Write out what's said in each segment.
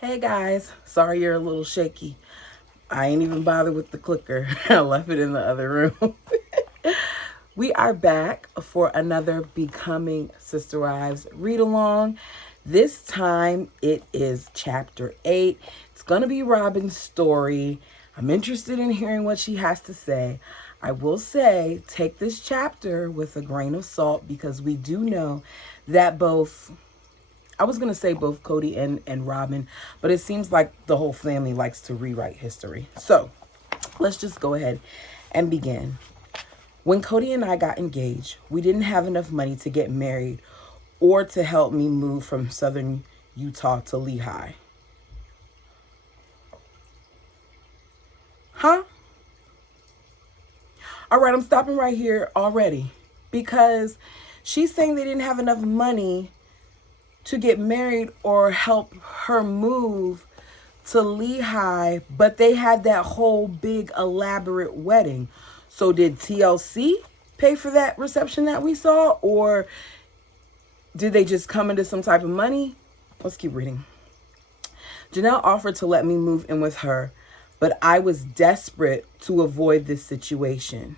Hey guys, sorry you're a little shaky. I ain't even bothered with the clicker. I left it in the other room. We are back for another Becoming Sister Wives read along. This time it is chapter 8. It's going to be Robin's story. I'm interested in hearing what she has to say. I will say, take this chapter with a grain of salt because we do know that I was going to say both Cody and Robin, but it seems like the whole family likes to rewrite history. So let's just go ahead and begin. When Cody and I got engaged, we didn't have enough money to get married or to help me move from southern Utah to Lehigh. Huh? All right, I'm stopping right here already because she's saying they didn't have enough money to get married or help her move to Lehigh, but they had that whole big elaborate wedding. So did TLC pay for that reception that we saw, or did they just come into some type of money? Let's keep reading. Janelle offered to let me move in with her, but I was desperate to avoid this situation.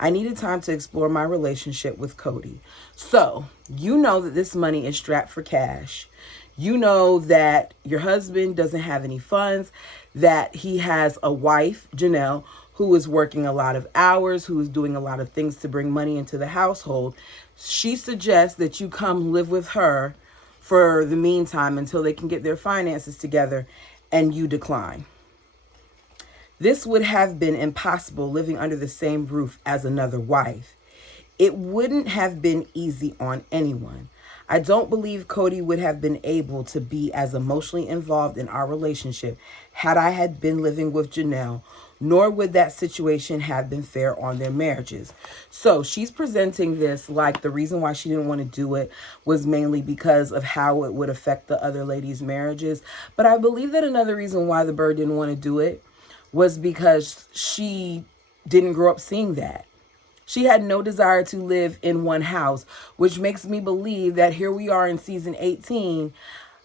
I needed time to explore my relationship with Cody. So, you know that this money is strapped for cash. You know that your husband doesn't have any funds, that he has a wife, Janelle, who is working a lot of hours, who is doing a lot of things to bring money into the household. She suggests that you come live with her for the meantime until they can get their finances together, and you decline. This would have been impossible living under the same roof as another wife. It wouldn't have been easy on anyone. I don't believe Cody would have been able to be as emotionally involved in our relationship had I had been living with Janelle, nor would that situation have been fair on their marriages. So she's presenting this like the reason why she didn't want to do it was mainly because of how it would affect the other ladies' marriages. But I believe that another reason why the bird didn't want to do it was because she didn't grow up seeing that. She had no desire to live in one house, which makes me believe that here we are in season 18,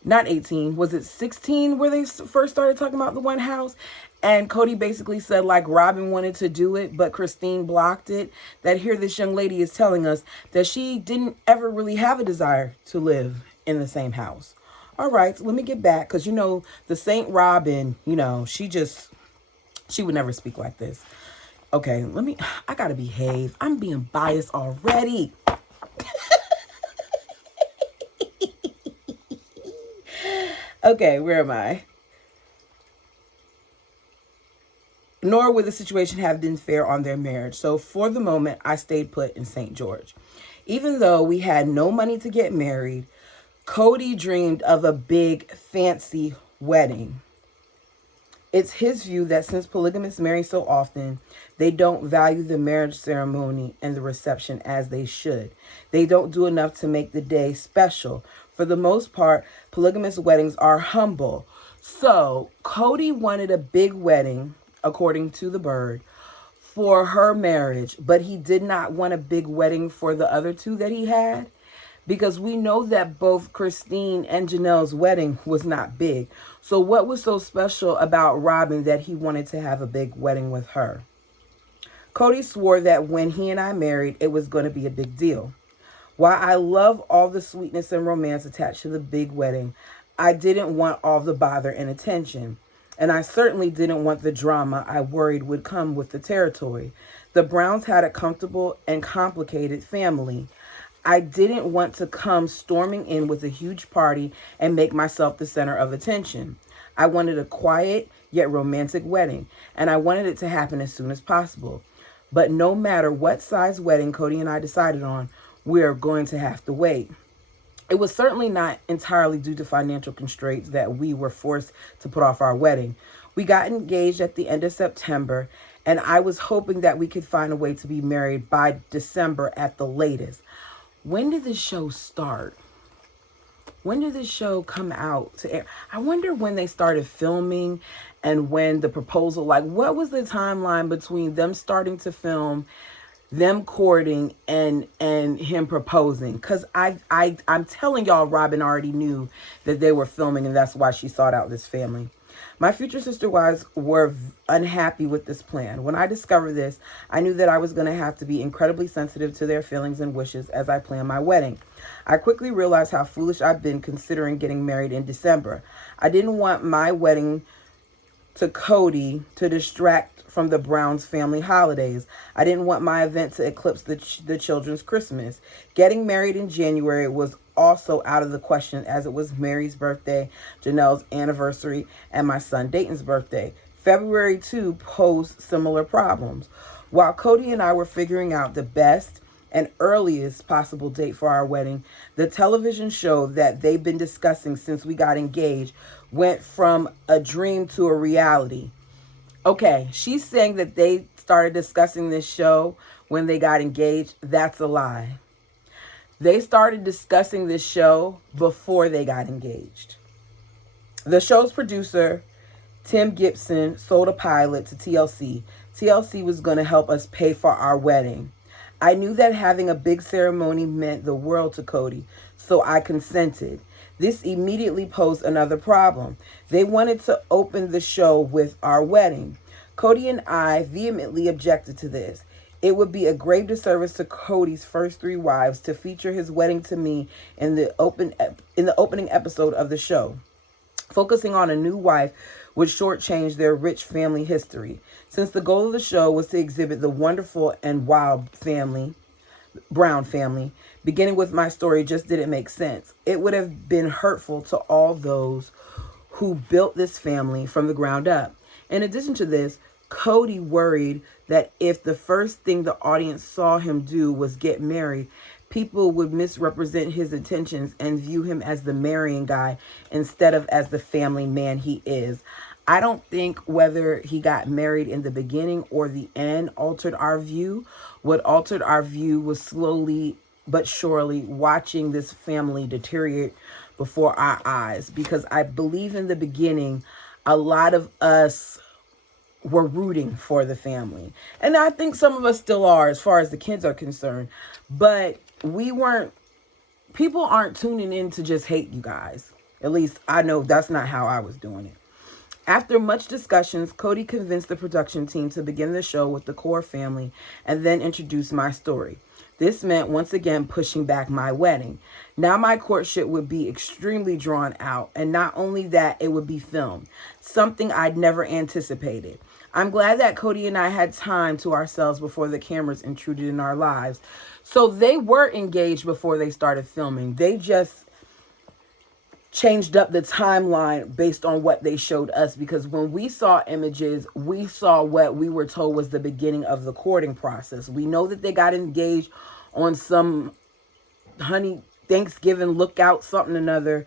not 18, was it 16 where they first started talking about the one house? And Cody basically said like Robin wanted to do it, but Christine blocked it. That here this young lady is telling us that she didn't ever really have a desire to live in the same house. All right, so let me get back because, the Saint Robin, she would never speak like this. Okay, I gotta behave. I'm being biased already. Okay, where am I? Nor would the situation have been fair on their marriage. So for the moment, I stayed put in St. George. Even though we had no money to get married, Cody dreamed of a big, fancy wedding. It's his view that since polygamists marry so often, they don't value the marriage ceremony and the reception as they should. They don't do enough to make the day special. For the most part, polygamous weddings are humble. So Cody wanted a big wedding, according to the bird, for her marriage, but he did not want a big wedding for the other two that he had. Because we know that both Christine and Janelle's wedding was not big. So what was so special about Robin that he wanted to have a big wedding with her? Cody swore that when he and I married, it was going to be a big deal. While I love all the sweetness and romance attached to the big wedding, I didn't want all the bother and attention. And I certainly didn't want the drama I worried would come with the territory. The Browns had a comfortable and complicated family. I didn't want to come storming in with a huge party and make myself the center of attention. I wanted a quiet yet romantic wedding, and I wanted it to happen as soon as possible. But no matter what size wedding Cody and I decided on, we're going to have to wait. It was certainly not entirely due to financial constraints that we were forced to put off our wedding. We got engaged at the end of September, and I was hoping that we could find a way to be married by December at the latest. When did this show start? When did this show come out to air? I wonder when they started filming and when the proposal, like what was the timeline between them starting to film them courting and him proposing, because I'm telling y'all, Robin already knew that they were filming, and that's why she sought out this family. My future sister wives were unhappy with this plan. When I discovered this, I knew that I was going to have to be incredibly sensitive to their feelings and wishes as I planned my wedding. I quickly realized how foolish I've been considering getting married in December. I didn't want my wedding to Cody to distract from the Browns family holidays. I didn't want my event to eclipse the children's Christmas. Getting married in January was also out of the question, as it was Mary's birthday, Janelle's anniversary, and my son Dayton's birthday. February too posed similar problems. While Cody and I were figuring out the best and earliest possible date for our wedding, the television show that they've been discussing since we got engaged went from a dream to a reality. Okay, she's saying that they started discussing this show when they got engaged. That's a lie. They started discussing this show before they got engaged. The show's producer, Tim Gibson, sold a pilot to TLC. TLC was going to help us pay for our wedding. I knew that having a big ceremony meant the world to Cody, so I consented. This immediately posed another problem. They wanted to open the show with our wedding. Cody and I vehemently objected to this. It would be a grave disservice to Cody's first 3 wives to feature his wedding to me in the opening episode of the show. Focusing on a new wife would shortchange their rich family history. Since the goal of the show was to exhibit the wonderful and wild Brown family, beginning with my story just didn't make sense. It would have been hurtful to all those who built this family from the ground up. In addition to this, Cody worried that if the first thing the audience saw him do was get married, people would misrepresent his intentions and view him as the marrying guy instead of as the family man he is. I don't think whether he got married in the beginning or the end altered our view. What altered our view was slowly but surely watching this family deteriorate before our eyes, because I believe in the beginning, a lot of us were rooting for the family. And I think some of us still are as far as the kids are concerned. But people aren't tuning in to just hate you guys. At least I know that's not how I was doing it. After much discussions, Cody convinced the production team to begin the show with the core family and then introduce my story. This meant once again pushing back my wedding. Now my courtship would be extremely drawn out, and not only that, it would be filmed, something I'd never anticipated. I'm glad that Cody and I had time to ourselves before the cameras intruded in our lives. So they were engaged before they started filming. They just changed up the timeline based on what they showed us, because when we saw images, we saw what we were told was the beginning of the courting process. We know that they got engaged on some Thanksgiving lookout, something or another.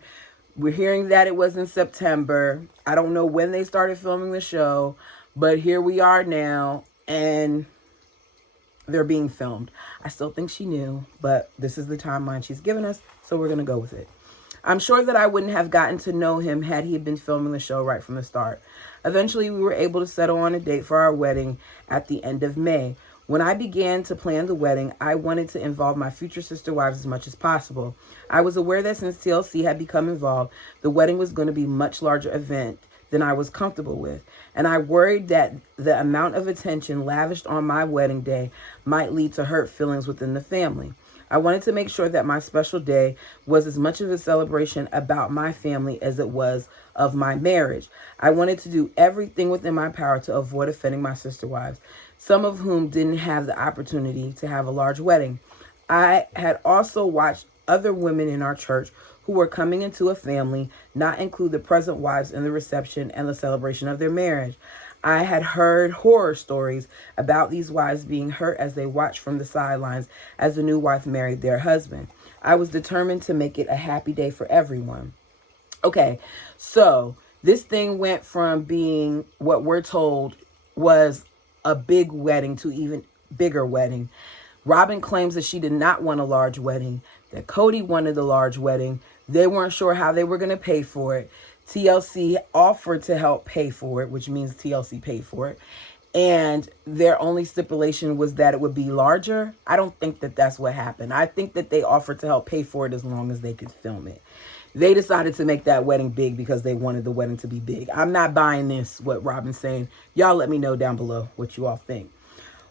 We're hearing that it was in September. I don't know when they started filming the show, but here we are now, and they're being filmed. I still think she knew, but this is the timeline she's given us, so we're going to go with it. I'm sure that I wouldn't have gotten to know him had he been filming the show right from the start. Eventually, we were able to settle on a date for our wedding at the end of May. When I began to plan the wedding, I wanted to involve my future sister wives as much as possible. I was aware that since TLC had become involved, the wedding was going to be a much larger event than I was comfortable with, and I worried that the amount of attention lavished on my wedding day might lead to hurt feelings within the family. I wanted to make sure that my special day was as much of a celebration about my family as it was of my marriage. I wanted to do everything within my power to avoid offending my sister wives, some of whom didn't have the opportunity to have a large wedding. I had also watched other women in our church who were coming into a family not include the present wives in the reception and the celebration of their marriage. I had heard horror stories about these wives being hurt as they watched from the sidelines as the new wife married their husband. I was determined to make it a happy day for everyone. Okay, so this thing went from being what we're told was a big wedding to even bigger wedding. Robin claims that she did not want a large wedding, that Cody wanted a large wedding. They weren't sure how they were going to pay for it. TLC offered to help pay for it, which means TLC paid for it. and their only stipulation was that it would be larger. I don't think that that's what happened. I think that they offered to help pay for it as long as they could film it. They decided to make that wedding big because they wanted the wedding to be big. I'm not buying this, what Robin's saying. Y'all let me know down below what you all think.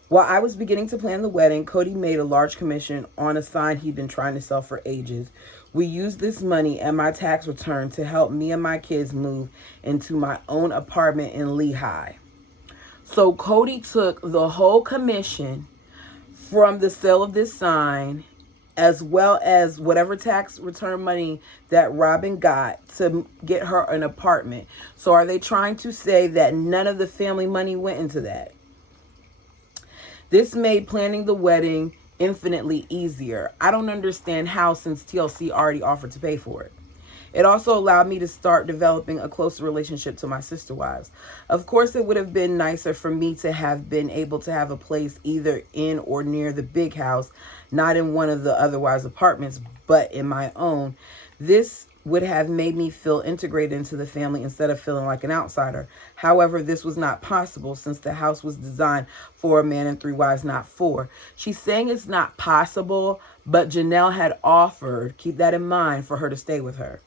While I was beginning to plan the wedding, Cody made a large commission on a sign he'd been trying to sell for ages. We used this money and my tax return to help me and my kids move into my own apartment in Lehigh. So Cody took the whole commission from the sale of this sign, as well as whatever tax return money that Robin got to get her an apartment. So are they trying to say that none of the family money went into that? This made planning the wedding infinitely easier. I don't understand how, since TLC already offered to pay for it. It also allowed me to start developing a closer relationship to my sister wives. Of course, it would have been nicer for me to have been able to have a place either in or near the big house, not in one of the other wives' apartments, but in my own. This would have made me feel integrated into the family instead of feeling like an outsider. However, this was not possible since the house was designed for a man and 3 wives, not 4. She's saying it's not possible, but Janelle had offered, keep that in mind, for her to stay with her.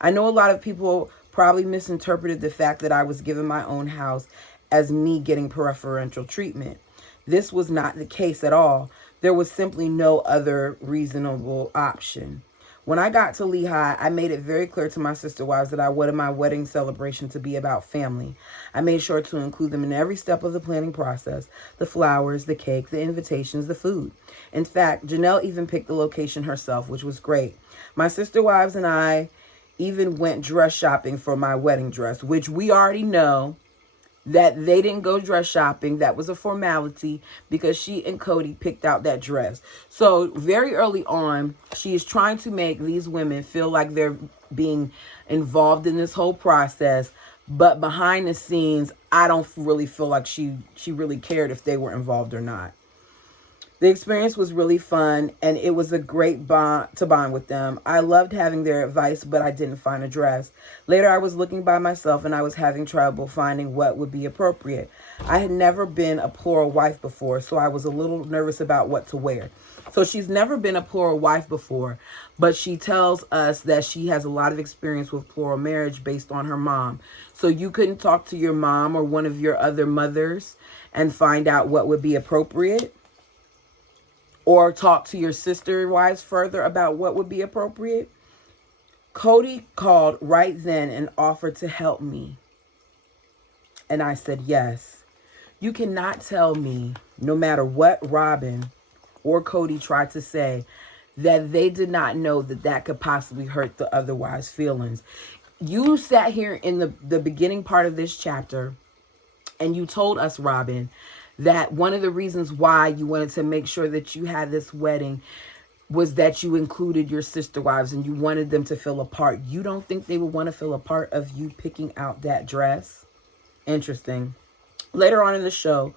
I know a lot of people probably misinterpreted the fact that I was given my own house as me getting preferential treatment. This was not the case at all. There was simply no other reasonable option. When I got to Lehigh, I made it very clear to my sister wives that I wanted my wedding celebration to be about family. I made sure to include them in every step of the planning process: the flowers, the cake, the invitations, the food. In fact, Janelle even picked the location herself, which was great. My sister wives and I even went dress shopping for my wedding dress, which we already know that they didn't go dress shopping. That was a formality because she and Cody picked out that dress. So very early on, she is trying to make these women feel like they're being involved in this whole process. But behind the scenes, I don't really feel like she really cared if they were involved or not. The experience was really fun, and it was a great bond with them. I loved having their advice, but I didn't find a dress. Later, I was looking by myself, and I was having trouble finding what would be appropriate. I had never been a plural wife before, so I was a little nervous about what to wear. So she's never been a plural wife before, but she tells us that she has a lot of experience with plural marriage based on her mom. So you couldn't talk to your mom or one of your other mothers and find out what would be appropriate? Or talk to your sister wives further about what would be appropriate? Cody called right then and offered to help me. And I said yes. You cannot tell me, no matter what Robin or Cody tried to say, that they did not know that that could possibly hurt the other wives' feelings. You sat here in the beginning part of this chapter and you told us, Robin, that one of the reasons why you wanted to make sure that you had this wedding was that you included your sister wives and you wanted them to feel a part. You don't think they would want to feel a part of you picking out that dress? Interesting. Later on in the show,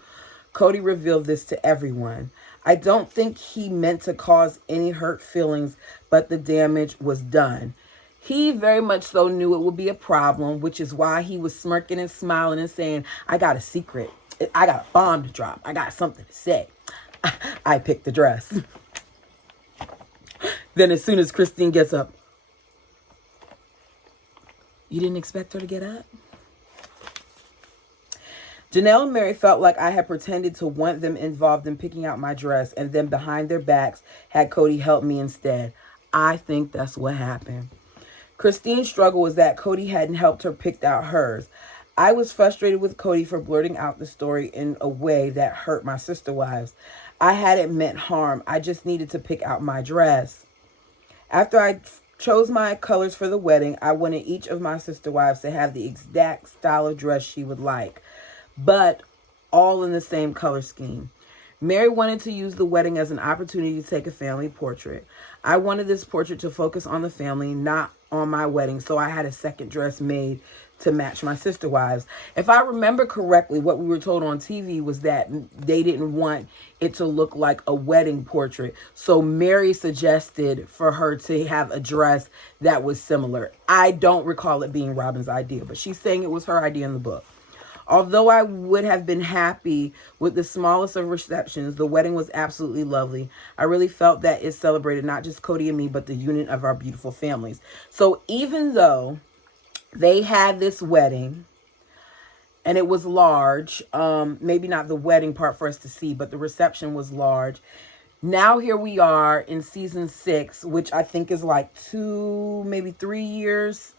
Cody revealed this to everyone. I don't think he meant to cause any hurt feelings, but the damage was done. He very much so knew it would be a problem, which is why he was smirking and smiling and saying, I got a secret. I got a bomb to drop. I got something to say. I picked the dress. Then as soon as Christine gets up, you didn't expect her to get up? Janelle and Mary felt like I had pretended to want them involved in picking out my dress, and then behind their backs had Cody help me instead. I think that's what happened. Christine's struggle was that Cody hadn't helped her pick out hers. I was frustrated with Cody for blurting out the story in a way that hurt my sister wives. I hadn't meant harm. I just needed to pick out my dress. After I chose my colors for the wedding, I wanted each of my sister wives to have the exact style of dress she would like, but all in the same color scheme. Mary wanted to use the wedding as an opportunity to take a family portrait. I wanted this portrait to focus on the family, not on my wedding, so I had a second dress made to match my sister wives. If I remember correctly, what we were told on TV was that they didn't want it to look like a wedding portrait. So Mary suggested for her to have a dress that was similar. I don't recall it being Robin's idea, but she's saying it was her idea in the book. Although I would have been happy with the smallest of receptions, the wedding was absolutely lovely. I really felt that it celebrated not just Cody and me, but the union of our beautiful families. So even though they had this wedding and it was large, maybe not the wedding part for us to see, but the reception was large. Now here we are in season 6, which I think is like 2, maybe 3 years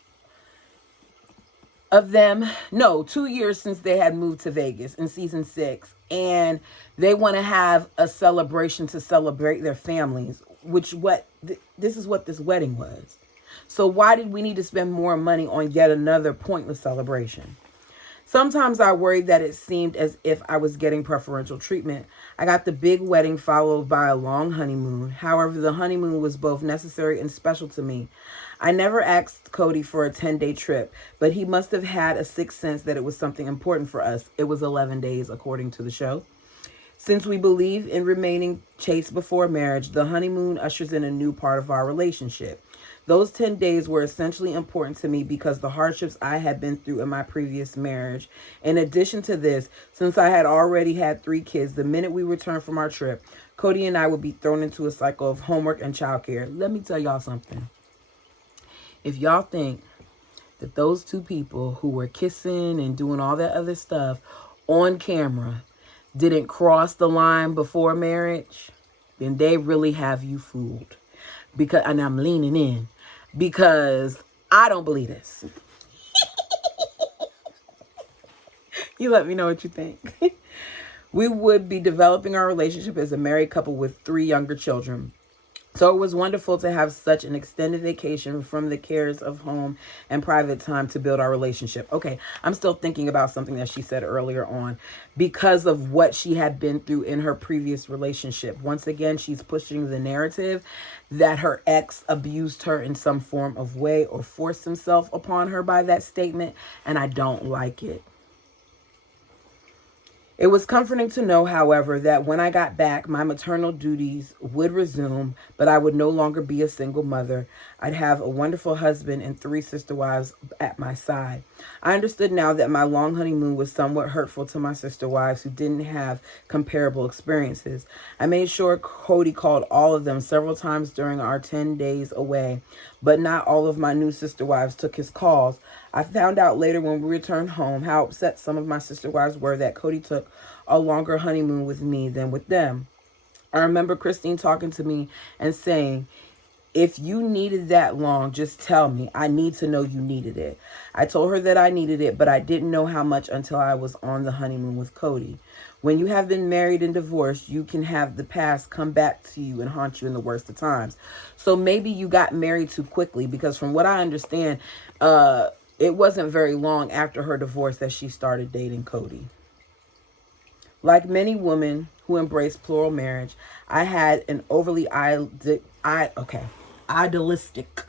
of them. No, 2 years since they had moved to Vegas in season 6. And they want to have a celebration to celebrate their families, which this is what this wedding was. So why did we need to spend more money on yet another pointless celebration? Sometimes I worried that it seemed as if I was getting preferential treatment. I got the big wedding followed by a long honeymoon. However, the honeymoon was both necessary and special to me. I never asked Cody for a 10-day trip, but he must have had a sixth sense that it was something important for us. It was 11 days, according to the show. Since we believe in remaining chaste before marriage, the honeymoon ushers in a new part of our relationship. Those 10 days were essentially important to me because the hardships I had been through in my previous marriage. In addition to this, since I had already had 3 kids, the minute we returned from our trip, Cody and I would be thrown into a cycle of homework and childcare. Let me tell y'all something. If y'all think that those 2 people who were kissing and doing all that other stuff on camera didn't cross the line before marriage, then they really have you fooled. And I'm leaning in because I don't believe this. You let me know what you think. We would be developing our relationship as a married couple with 3 younger children. So it was wonderful to have such an extended vacation from the cares of home and private time to build our relationship. Okay, I'm still thinking about something that she said earlier on because of what she had been through in her previous relationship. Once again, she's pushing the narrative that her ex abused her in some form of way or forced himself upon her by that statement, and I don't like it. It was comforting to know, however, that when I got back, my maternal duties would resume, but I would no longer be a single mother. I'd have a wonderful husband and 3 sister wives at my side. I understood now that my long honeymoon was somewhat hurtful to my sister wives who didn't have comparable experiences. I made sure Cody called all of them several times during our 10 days away, but not all of my new sister wives took his calls. I found out later when we returned home how upset some of my sister wives were that Cody took a longer honeymoon with me than with them. I remember Christine talking to me and saying, if you needed that long, just tell me. I need to know you needed it. I told her that I needed it, but I didn't know how much until I was on the honeymoon with Cody. When you have been married and divorced, you can have the past come back to you and haunt you in the worst of times. So maybe you got married too quickly because from what I understand, it wasn't very long after her divorce that she started dating Cody. Like many women who embrace plural marriage, I had an overly idealistic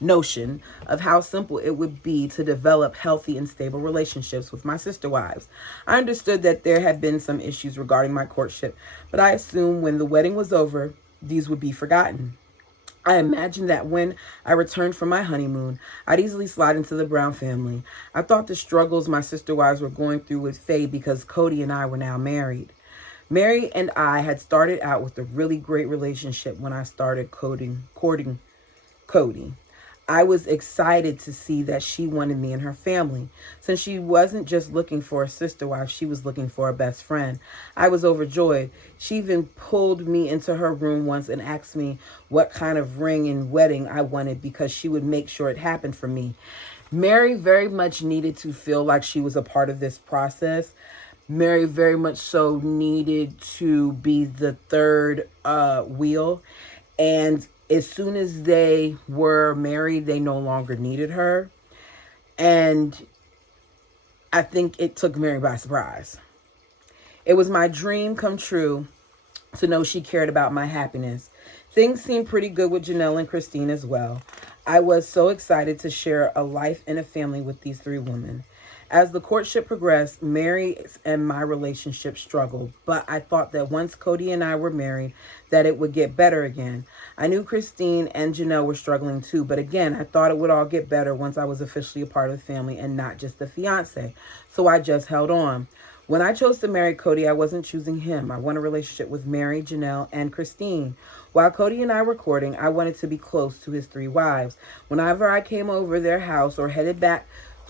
notion of how simple it would be to develop healthy and stable relationships with my sister wives. I understood that there had been some issues regarding my courtship, but I assumed when the wedding was over, these would be forgotten. I imagined that when I returned from my honeymoon, I'd easily slide into the Brown family. I thought the struggles my sister wives were going through would fade because Cody and I were now married. Mary and I had started out with a really great relationship when I started courting Cody. I was excited to see that she wanted me in her family. Since she wasn't just looking for a sister wife, she was looking for a best friend. I was overjoyed. She even pulled me into her room once and asked me what kind of ring and wedding I wanted because she would make sure it happened for me. Mary very much needed to feel like she was a part of this process. Mary very much so needed to be the third wheel. And as soon as they were married, they no longer needed her. And I think it took Mary by surprise. It was my dream come true to know she cared about my happiness. Things seemed pretty good with Janelle and Christine as well. I was so excited to share a life and a family with these 3 women. As the courtship progressed, Mary's and my relationship struggled, but I thought that once Cody and I were married, that it would get better again. I knew Christine and Janelle were struggling too, but again, I thought it would all get better once I was officially a part of the family and not just the fiance. So I just held on. When I chose to marry Cody, I wasn't choosing him. I wanted a relationship with Mary, Janelle, and Christine. While Cody and I were courting, I wanted to be close to his 3 wives. Whenever I came over their house or headed back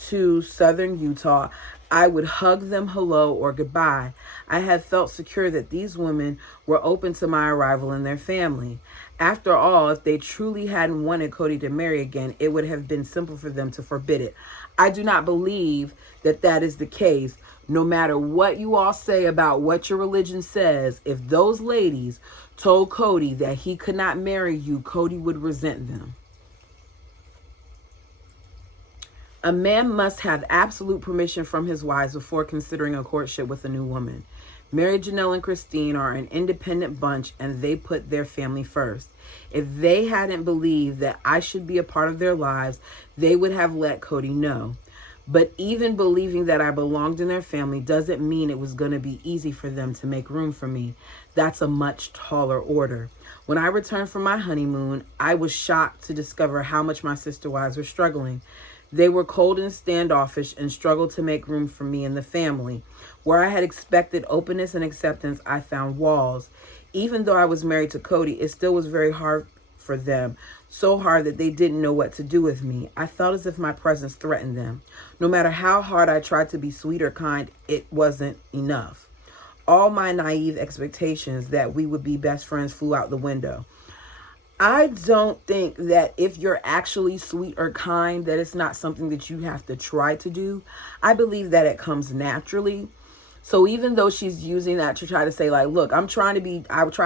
to southern Utah, I would hug them hello or goodbye. I had felt secure that these women were open to my arrival in their family. After all, if they truly hadn't wanted Cody to marry again, it would have been simple for them to forbid it. I do not believe that that is the case. No matter what you all say about what your religion says, if those ladies told Cody that he could not marry you, Cody would resent them. A man must have absolute permission from his wives before considering a courtship with a new woman. Mary, Janelle, and Christine are an independent bunch, and they put their family first. If they hadn't believed that I should be a part of their lives, they would have let Cody know. But even believing that I belonged in their family doesn't mean it was going to be easy for them to make room for me. That's a much taller order. When I returned from my honeymoon, I was shocked to discover how much my sister wives were struggling. They were cold and standoffish and struggled to make room for me in the family. Where I had expected openness and acceptance, I found walls. Even though I was married to Cody, it still was very hard for them. So hard that they didn't know what to do with me. I felt as if my presence threatened them. No matter how hard I tried to be sweet or kind, it wasn't enough. All my naive expectations that we would be best friends flew out the window. I don't think that if you're actually sweet or kind, that it's not something that you have to try to do. I believe that it comes naturally. So even though she's using that to try to say, like, look, I would try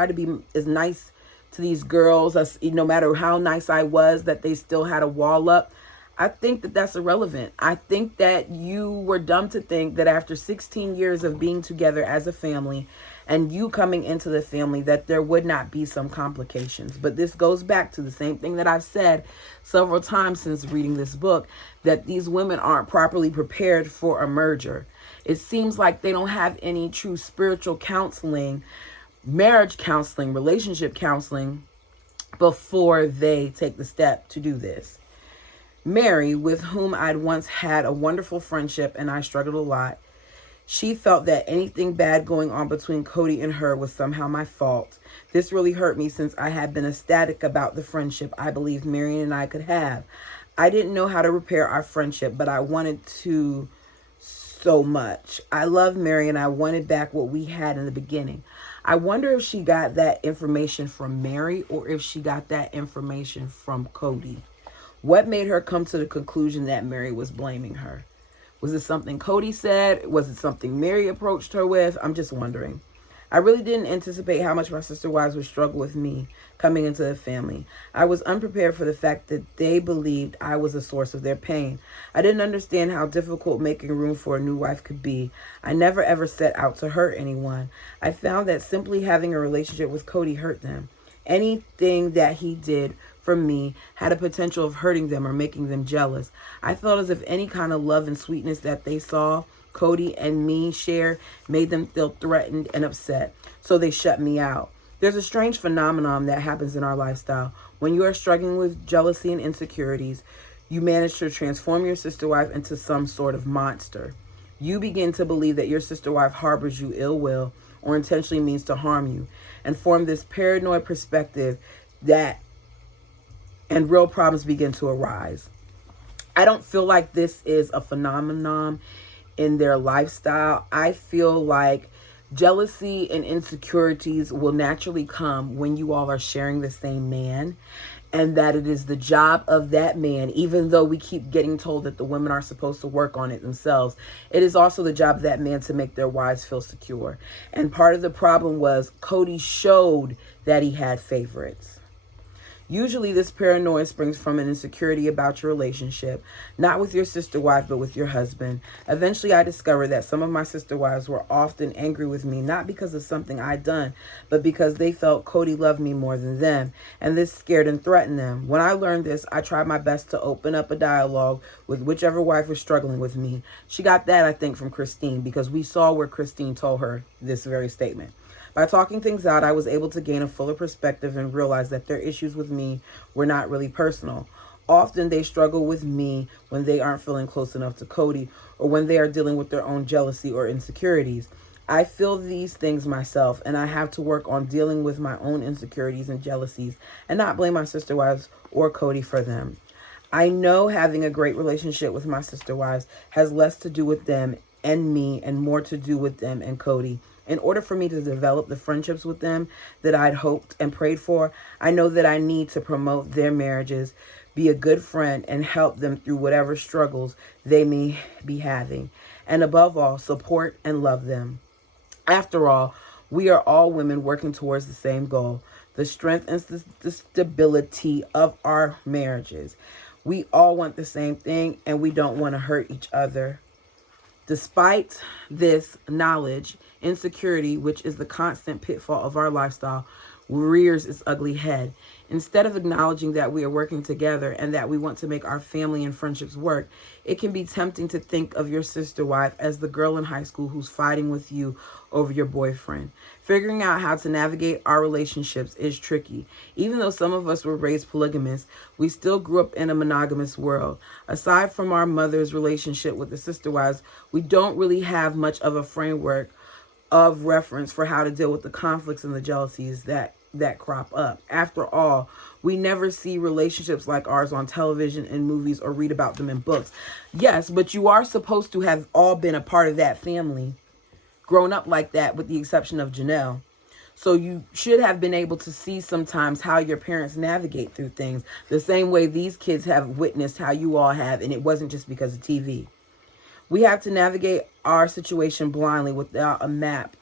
to be as nice to these girls, as no matter how nice I was, that they still had a wall up. I think that that's irrelevant. I think that you were dumb to think that after 16 years of being together as a family and you coming into the family that there would not be some complications. But this goes back to the same thing that I've said several times since reading this book, that these women aren't properly prepared for a merger. It seems like they don't have any true spiritual counseling, marriage counseling, relationship counseling before they take the step to do this. Mary, with whom I'd once had a wonderful friendship and I struggled a lot, she felt that anything bad going on between Cody and her was somehow my fault. This really hurt me since I had been ecstatic about the friendship I believed Marion and I could have. I didn't know how to repair our friendship, but I wanted to so much. I loved Mary and I wanted back what we had in the beginning. I wonder if she got that information from Mary or if she got that information from Cody. What made her come to the conclusion that Mary was blaming her? Was it something Cody said? Was it something Mary approached her with? I'm just wondering. I really didn't anticipate how much my sister wives would struggle with me coming into the family. I was unprepared for the fact that they believed I was the source of their pain. I didn't understand how difficult making room for a new wife could be. I never ever set out to hurt anyone. I found that simply having a relationship with Cody hurt them. Anything that he did for me had a potential of hurting them or making them jealous. I felt as if any kind of love and sweetness that they saw Cody and me share made them feel threatened and upset, so they shut me out. There's a strange phenomenon that happens in our lifestyle. When you are struggling with jealousy and insecurities, you manage to transform your sister wife into some sort of monster. You begin to believe that your sister wife harbors you ill will or intentionally means to harm you, and form this paranoid perspective and real problems begin to arise. I don't feel like this is a phenomenon in their lifestyle. I feel like jealousy and insecurities will naturally come when you all are sharing the same man, and that it is the job of that man, even though we keep getting told that the women are supposed to work on it themselves, it is also the job of that man to make their wives feel secure. And part of the problem was Cody showed that he had favorites. Usually this paranoia springs from an insecurity about your relationship, not with your sister wife, but with your husband. Eventually I discovered that some of my sister wives were often angry with me, not because of something I'd done, but because they felt Cody loved me more than them, and this scared and threatened them. When I learned this, I tried my best to open up a dialogue with whichever wife was struggling with me. She got that, I think, from Christine, because we saw where Christine told her this very statement. By talking things out, I was able to gain a fuller perspective and realize that their issues with me were not really personal. Often they struggle with me when they aren't feeling close enough to Cody, or when they are dealing with their own jealousy or insecurities. I feel these things myself, and I have to work on dealing with my own insecurities and jealousies and not blame my sister wives or Cody for them. I know having a great relationship with my sister wives has less to do with them and me and more to do with them and Cody. In order for me to develop the friendships with them that I'd hoped and prayed for, I know that I need to promote their marriages, be a good friend, and help them through whatever struggles they may be having. And above all, support and love them. After all, we are all women working towards the same goal, the strength and the stability of our marriages. We all want the same thing, and we don't want to hurt each other. Despite this knowledge, insecurity, which is the constant pitfall of our lifestyle, rears its ugly head. Instead of acknowledging that we are working together and that we want to make our family and friendships work, it can be tempting to think of your sister wife as the girl in high school who's fighting with you over your boyfriend. Figuring out how to navigate our relationships is tricky. Even though some of us were raised polygamous, we still grew up in a monogamous world. Aside from our mother's relationship with the sister wives, we don't really have much of a framework of reference for how to deal with the conflicts and the jealousies that crop up. After all, we never see relationships like ours on television and movies or read about them in books. Yes, but you are supposed to have all been a part of that family, grown up like that, with the exception of Janelle. So you should have been able to see sometimes how your parents navigate through things, the same way these kids have witnessed how you all have, and it wasn't just because of TV. We have to navigate our situation blindly without a map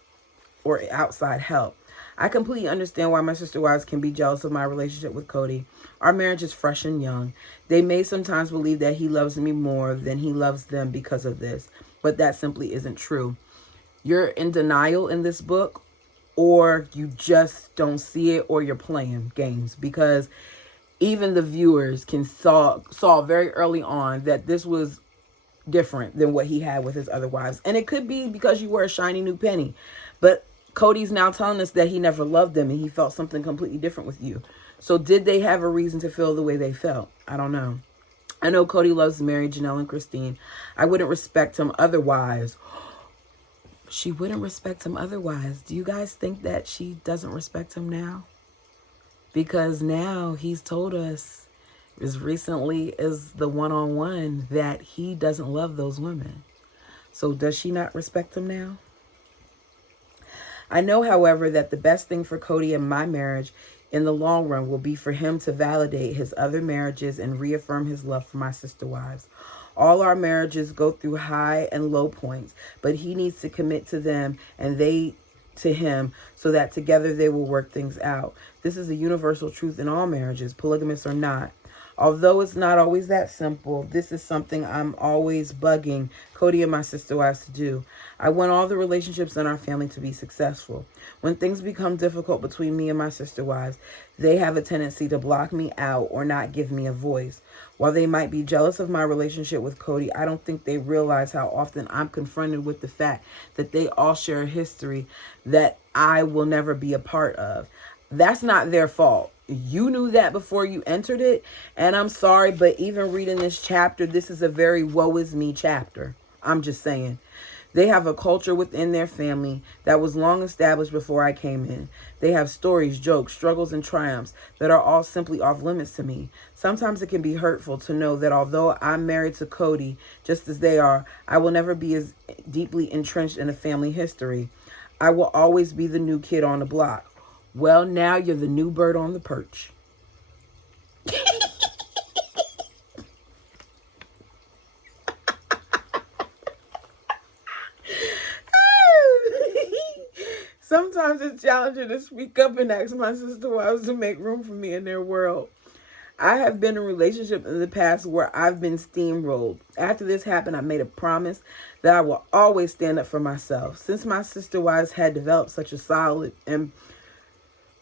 or outside help. I completely understand why my sister wives can be jealous of my relationship with Cody. Our marriage is fresh and young. They may sometimes believe that he loves me more than he loves them because of this, but that simply isn't true. You're in denial in this book, or you just don't see it, or you're playing games, because even the viewers can saw very early on that this was different than what he had with his other wives. And it could be because you were a shiny new penny, but Cody's now telling us that he never loved them and he felt something completely different with you. So did they have a reason to feel the way they felt? I don't know. I know Cody loves Mary, Janelle, and Christine. I wouldn't respect him otherwise. She wouldn't respect him otherwise. Do you guys think that she doesn't respect him now? Because now he's told us as recently as the one-on-one that he doesn't love those women. So does she not respect him now? I know, however, that the best thing for Cody and my marriage in the long run will be for him to validate his other marriages and reaffirm his love for my sister wives. All our marriages go through high and low points, but he needs to commit to them and they to him so that together they will work things out. This is a universal truth in all marriages, polygamous or not. Although it's not always that simple, this is something I'm always bugging Cody and my sister wives to do. I want all the relationships in our family to be successful. When things become difficult between me and my sister wives, they have a tendency to block me out or not give me a voice. While they might be jealous of my relationship with Cody, I don't think they realize how often I'm confronted with the fact that they all share a history that I will never be a part of. That's not their fault. You knew that before you entered it. And I'm sorry, but even reading this chapter, this is a very woe is me chapter. I'm just saying. They have a culture within their family that was long established before I came in. They have stories, jokes, struggles, and triumphs that are all simply off limits to me. Sometimes it can be hurtful to know that although I'm married to Cody, just as they are, I will never be as deeply entrenched in a family history. I will always be the new kid on the block. Well, now you're the new bird on the perch. Sometimes it's challenging to speak up and ask my sister wives to make room for me in their world. I have been in a relationship in the past where I've been steamrolled. After this happened, I made a promise that I will always stand up for myself. Since my sister wives had developed such a solid and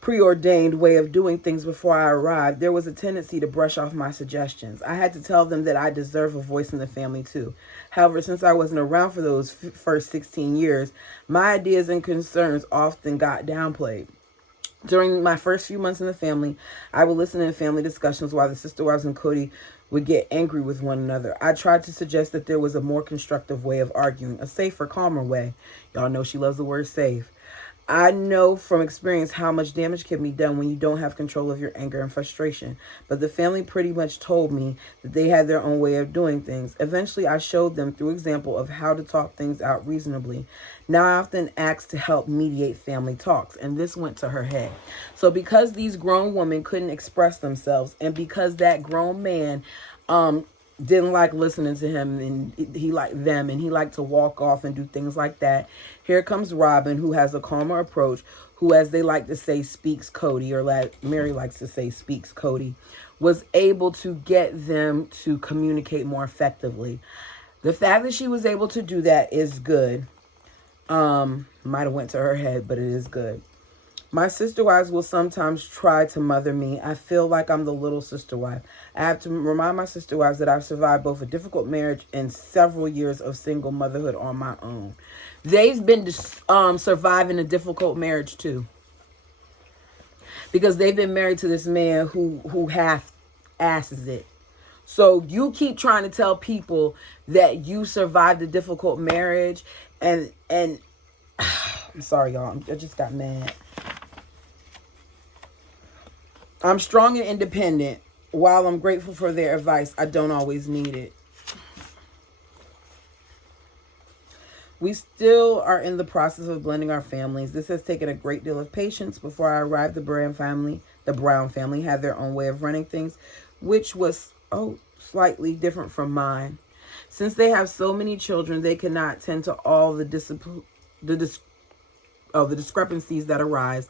preordained way of doing things before I arrived, there was a tendency to brush off my suggestions. I had to tell them that I deserve a voice in the family too. However, since I wasn't around for those first 16 years, my ideas and concerns often got downplayed. During my first few months in the family, I would listen to family discussions while the sister wives and Cody would get angry with one another. I tried to suggest that there was a more constructive way of arguing, a safer, calmer way. Y'all know she loves the word safe. I know from experience how much damage can be done when you don't have control of your anger and frustration. But the family pretty much told me that they had their own way of doing things. Eventually, I showed them through example of how to talk things out reasonably. Now I often ask to help mediate family talks, and this went to her head. So because these grown women couldn't express themselves, and because that grown man didn't like listening to him, and he liked them, and he liked to walk off and do things like that, here comes Robin, who has a calmer approach, who, as they like to say, speaks Cody, or like Mary likes to say, speaks Cody, was able to get them to communicate more effectively. The fact that she was able to do that is good. Might have went to her head, but it is good. My sister wives will sometimes try to mother me. I feel like I'm the little sister wife. I have to remind my sister wives that I've survived both a difficult marriage and several years of single motherhood on my own. They've been surviving a difficult marriage too, because they've been married to this man who half asses it. So you keep trying to tell people that you survived a difficult marriage, and I'm sorry, y'all. I just got mad. I'm strong and independent. While I'm grateful for their advice, I don't always need it. We still are in the process of blending our families. This has taken a great deal of patience. Before I arrived, the Brown family had their own way of running things, which was slightly different from mine. Since they have so many children, they cannot tend to all the discrepancies that arise.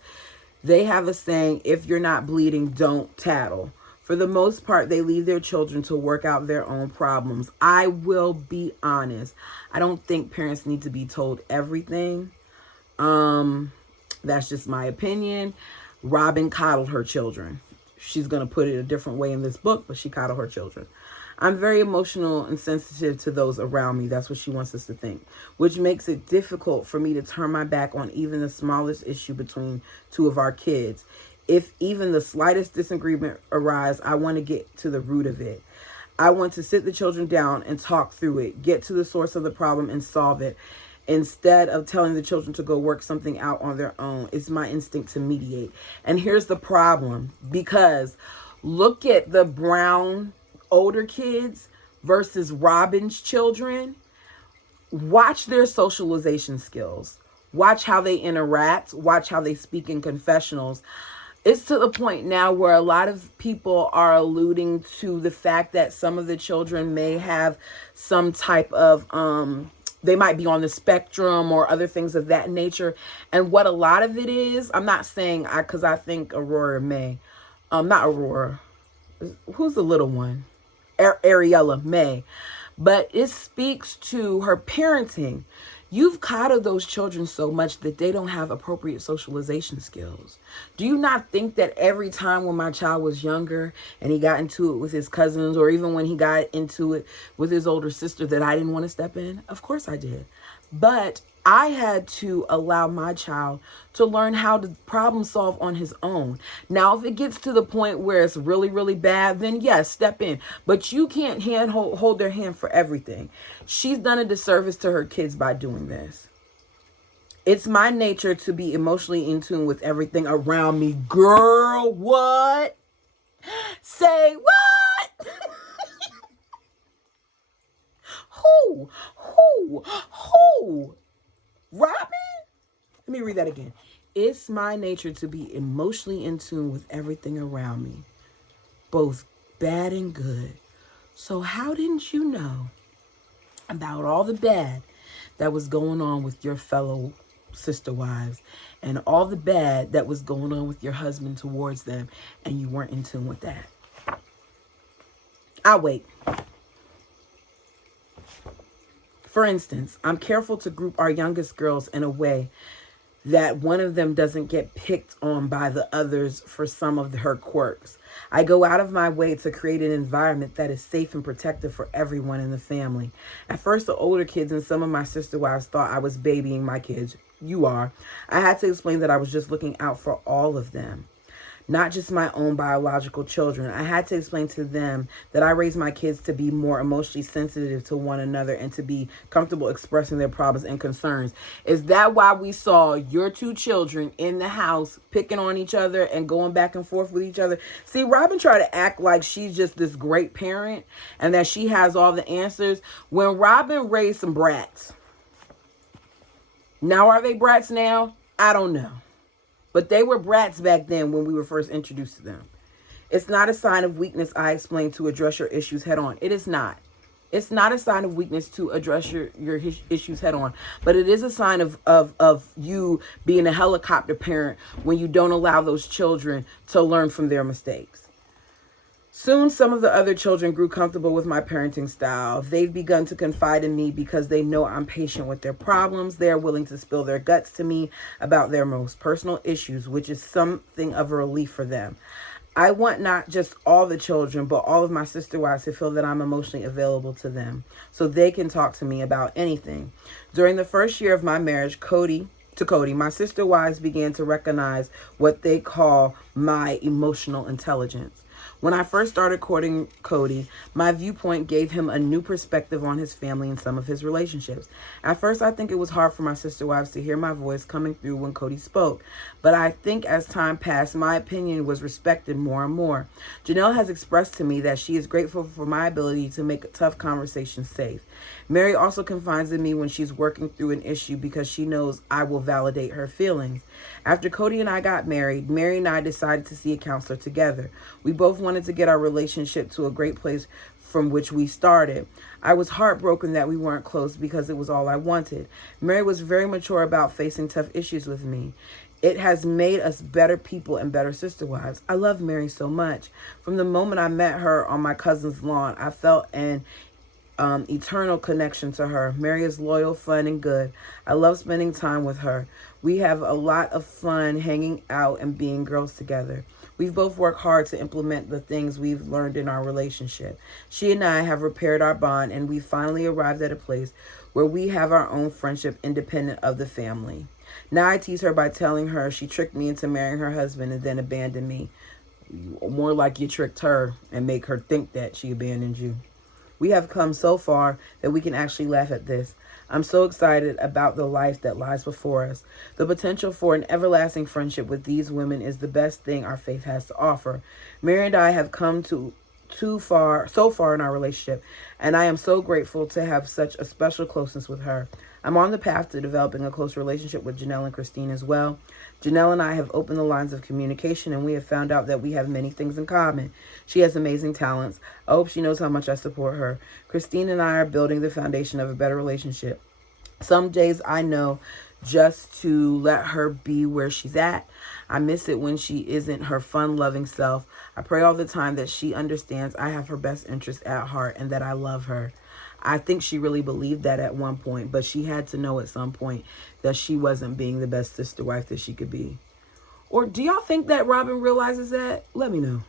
They have a saying, if you're not bleeding, don't tattle. For the most part, they leave their children to work out their own problems. I will be honest. I don't think parents need to be told everything. That's just my opinion. Robin coddled her children. She's going to put it a different way in this book, but she coddled her children. I'm very emotional and sensitive to those around me. That's what she wants us to think, which makes it difficult for me to turn my back on even the smallest issue between two of our kids. If even the slightest disagreement arises, I want to get to the root of it. I want to sit the children down and talk through it, get to the source of the problem and solve it, instead of telling the children to go work something out on their own. It's my instinct to mediate. And here's the problem, because look at the Brown older kids versus Robin's children. Watch their socialization skills. Watch how they interact. Watch how they speak in confessionals. It's to the point now where a lot of people are alluding to the fact that some of the children may have some type of, they might be on the spectrum or other things of that nature. And what a lot of it is, I'm not saying, because I think Aurora may, not Aurora, who's the little one? Ariella May. But it speaks to her parenting. You've coddled those children so much that they don't have appropriate socialization skills. Do you not think that every time when my child was younger and he got into it with his cousins, or even when he got into it with his older sister, that I didn't want to step in? Of course I did. But I had to allow my child to learn how to problem solve on his own. Now, if it gets to the point where it's really, really bad, then yes, step in. But you can't hold their hand for everything. She's done a disservice to her kids by doing this. It's my nature to be emotionally in tune with everything around me. Girl, what? Say what? Who? Robin? Let me read that again. It's my nature to be emotionally in tune with everything around me, both bad and good. So how didn't you know about all the bad that was going on with your fellow sister wives and all the bad that was going on with your husband towards them, and you weren't in tune with that? I'll wait. For instance, I'm careful to group our youngest girls in a way that one of them doesn't get picked on by the others for some of her quirks. I go out of my way to create an environment that is safe and protective for everyone in the family. At first, the older kids and some of my sister wives thought I was babying my kids. You are. I had to explain that I was just looking out for all of them, not just my own biological children. I had to explain to them that I raised my kids to be more emotionally sensitive to one another and to be comfortable expressing their problems and concerns. Is that why we saw your two children in the house picking on each other and going back and forth with each other? See, Robin tried to act like she's just this great parent and that she has all the answers when Robin raised some brats. Now, are they brats now? I don't know. But they were brats back then when we were first introduced to them. It's not a sign of weakness, I explained, to address your issues head on. It is not. It's not a sign of weakness to address your issues head on. But it is a sign of you being a helicopter parent when you don't allow those children to learn from their mistakes. Soon, some of the other children grew comfortable with my parenting style. They've begun to confide in me because they know I'm patient with their problems. They are willing to spill their guts to me about their most personal issues, which is something of a relief for them. I want not just all the children, but all of my sister wives to feel that I'm emotionally available to them so they can talk to me about anything. During the first year of my marriage, Cody, my sister wives began to recognize what they call my emotional intelligence. When I first started courting Cody, my viewpoint gave him a new perspective on his family and some of his relationships. At first, I think it was hard for my sister wives to hear my voice coming through when Cody spoke. But I think as time passed, my opinion was respected more and more. Janelle has expressed to me that she is grateful for my ability to make tough conversations safe. Mary also confides in me when she's working through an issue because she knows I will validate her feelings. After Cody and I got married, Mary and I decided to see a counselor together. We both wanted to get our relationship to a great place from which we started. I was heartbroken that we weren't close because it was all I wanted. Mary was very mature about facing tough issues with me. It has made us better people and better sister wives. I love Mary so much. From the moment I met her on my cousin's lawn, I felt an eternal connection to her. Mary is loyal, fun, and good. I love spending time with her. We have a lot of fun hanging out and being girls together. We've both worked hard to implement the things we've learned in our relationship. She and I have repaired our bond, and we finally arrived at a place where we have our own friendship independent of the family. Now I tease her by telling her she tricked me into marrying her husband and then abandoned me. More like you tricked her and make her think that she abandoned you. We have come so far that we can actually laugh at this. I'm so excited about the life that lies before us. The potential for an everlasting friendship with these women is the best thing our faith has to offer. Mary and I have come so far in our relationship, and I am so grateful to have such a special closeness with her. I'm on the path to developing a close relationship with Janelle and Christine as well. Janelle and I have opened the lines of communication, and we have found out that we have many things in common. She has amazing talents. I hope she knows how much I support her. Christine and I are building the foundation of a better relationship. Some days I know just to let her be where she's at. I miss it when she isn't her fun-loving self. I pray all the time that she understands I have her best interest at heart and that I love her. I think she really believed that at one point, but she had to know at some point that she wasn't being the best sister wife that she could be. Or do y'all think that Robin realizes that? Let me know.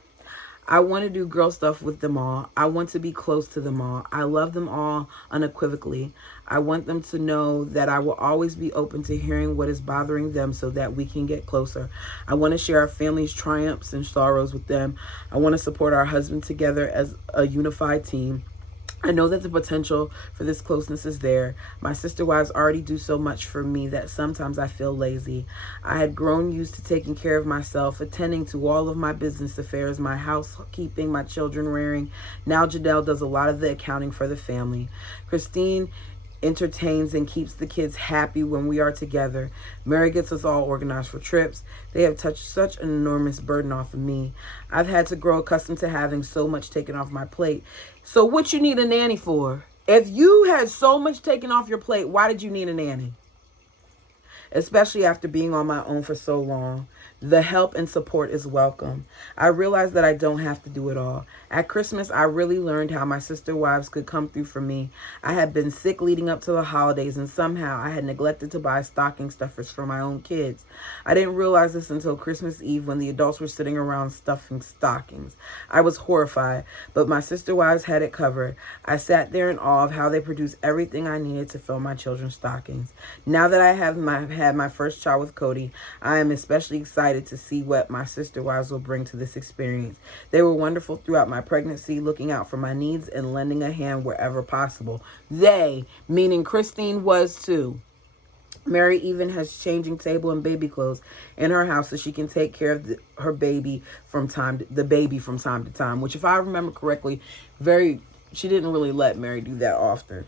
I want to do girl stuff with them all. I want to be close to them all. I love them all unequivocally. I want them to know that I will always be open to hearing what is bothering them so that we can get closer. I want to share our family's triumphs and sorrows with them. I want to support our husband together as a unified team. I know that the potential for this closeness is there. My sister wives already do so much for me that sometimes I feel lazy. I had grown used to taking care of myself, attending to all of my business affairs, my housekeeping, my children rearing. Now Janelle does a lot of the accounting for the family. Christine entertains and keeps the kids happy when we are together. Mary gets us all organized for trips. They have touched such an enormous burden off of me. I've had to grow accustomed to having so much taken off my plate. So what you need a nanny for? If you had so much taken off your plate, why did you need a nanny? Especially after being on my own for so long. The help and support is welcome. I realized that I don't have to do it all. At Christmas, I really learned how my sister wives could come through for me. I had been sick leading up to the holidays, and somehow I had neglected to buy stocking stuffers for my own kids. I didn't realize this until Christmas Eve when the adults were sitting around stuffing stockings. I was horrified, but my sister wives had it covered. I sat there in awe of how they produced everything I needed to fill my children's stockings. Now that I have had my first child with Cody, I am especially excited to see what my sister wives will bring to this experience. They were wonderful throughout my pregnancy, looking out for my needs and lending a hand wherever possible. They, meaning Christine, was too. Mary even has changing table and baby clothes in her house so she can take care of her baby from time to time, which, if I remember correctly, she didn't really let Mary do that often.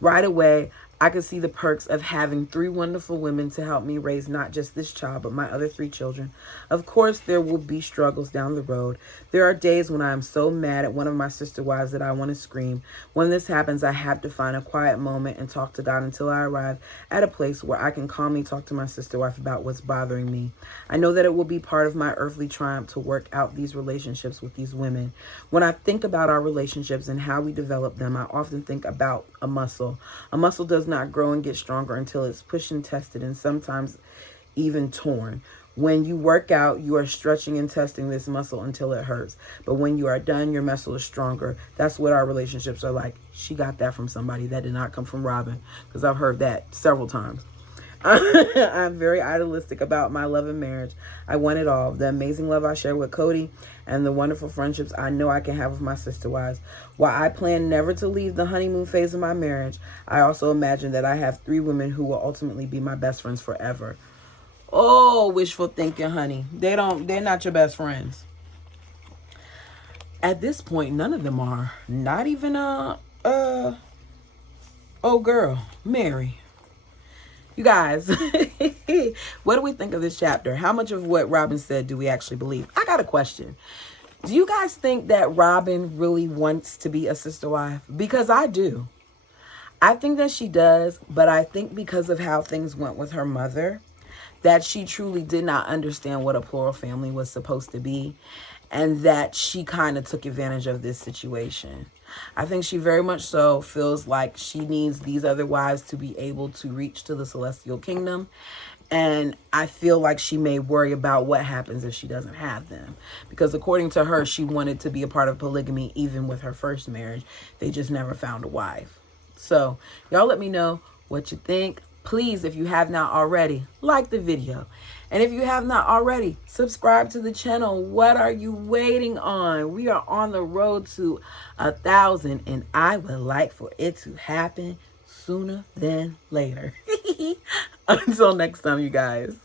Right away, I could see the perks of having 3 wonderful women to help me raise not just this child, but my other 3 children. Of course, there will be struggles down the road. There are days when I am so mad at one of my sister wives that I want to scream. When this happens, I have to find a quiet moment and talk to God until I arrive at a place where I can calmly talk to my sister wife about what's bothering me. I know that it will be part of my earthly triumph to work out these relationships with these women. When I think about our relationships and how we develop them, I often think about a muscle. A muscle does not grow and get stronger until it's pushed and tested, and sometimes even torn. When you work out, you are stretching and testing this muscle until it hurts. But when you are done, your muscle is stronger. That's what our relationships are like. She got that from somebody. That did not come from Robin, because I've heard that several times. I'm very idealistic about my love and marriage. I want it all. The amazing love I share with Cody and the wonderful friendships I know I can have with my sister wives. While I plan never to leave the honeymoon phase of my marriage, I also imagine that I have 3 women who will ultimately be my best friends forever. Oh, wishful thinking, honey. They're not your best friends. At this point, none of them are. Not even oh girl, Mary. You guys, what do we think of this chapter? How much of what Robin said do we actually believe? I got a question. Do you guys think that Robin really wants to be a sister wife? Because I do. I think that she does, but I think because of how things went with her mother, that she truly did not understand what a plural family was supposed to be, and that she kind of took advantage of this situation. I think she very much so feels like she needs these other wives to be able to reach to the celestial kingdom. And I feel like she may worry about what happens if she doesn't have them. Because according to her, she wanted to be a part of polygamy even with her first marriage. They just never found a wife. So y'all let me know what you think. Please, if you have not already, like the video. And if you have not already, subscribe to the channel. What are you waiting on? We are on the road to 1,000, and I would like for it to happen sooner than later. Until next time, you guys.